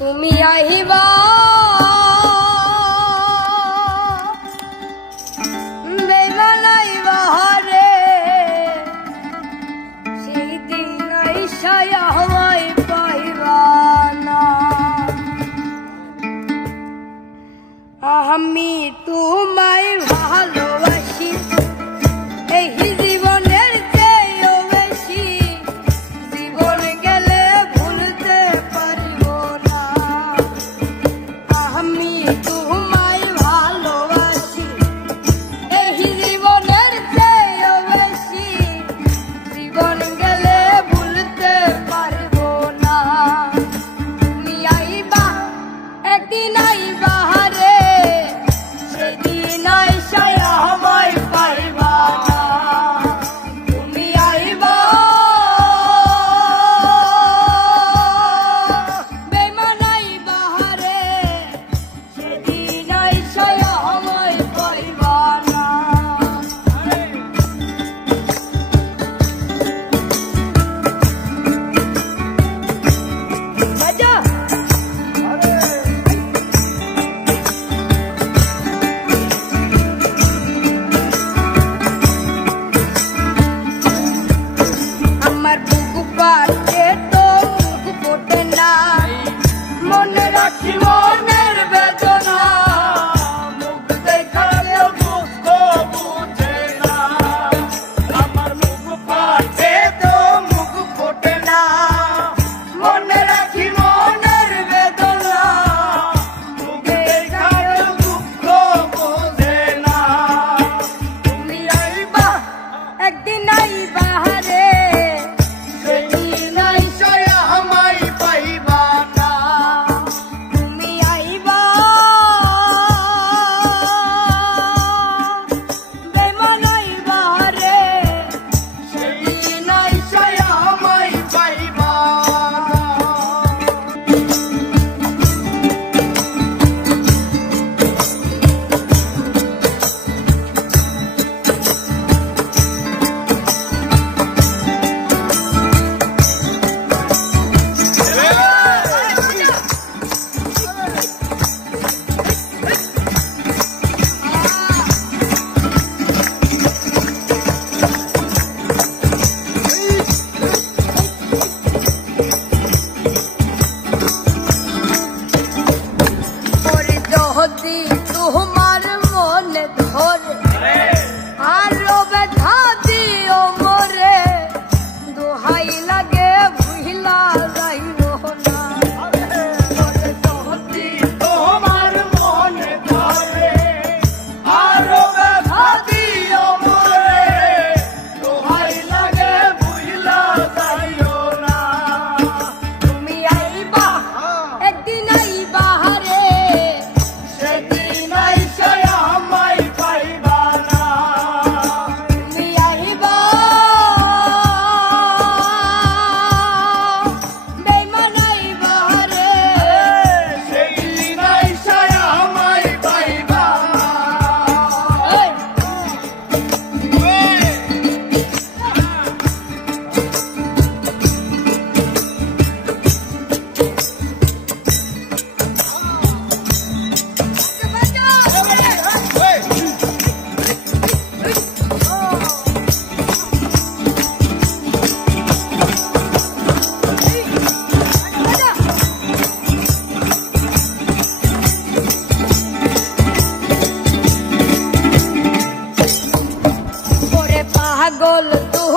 তুমি আহিবা বেমানাইবা রে সেই দিন আইসায় আমায় পাইবা না। আমি তোমায় ভালোবাসি এই জীবনের চেয়েও বেশি, জীবন গেলে ভুলতে পারব না। আমি তোমায় ভালোবাসি এই জীবনের চেয়েও বেশি, জীবন গেলে ভুলতে পারব না। তুমি আইবা একদিন আইবা রে সেদিন আইসায় আমায় পাইবা না। তুমি আইবা বেমান আইবা রে সেদিন আইসায় আমায় পাইবা না। বাজা আমার বুকু পাতে তো মুখ ফোটে না, মনে রাখি মনের বেদনা, মুখ দেখালে দুঃখ বুঝে না। আমার মুখ পাতে তো মুখ ফোটে না, মনে রাখি মনের বেদনা, মুখ দেখালে দুঃখ বুঝে না। তুমি আইবা একদিন আইবা রে সেদিন আইসায় আমায় পাইবা না। তুমি আইবা বেমান আইবা রে সেদিন আইসায় আমায় পাইবা না। পাগল তুই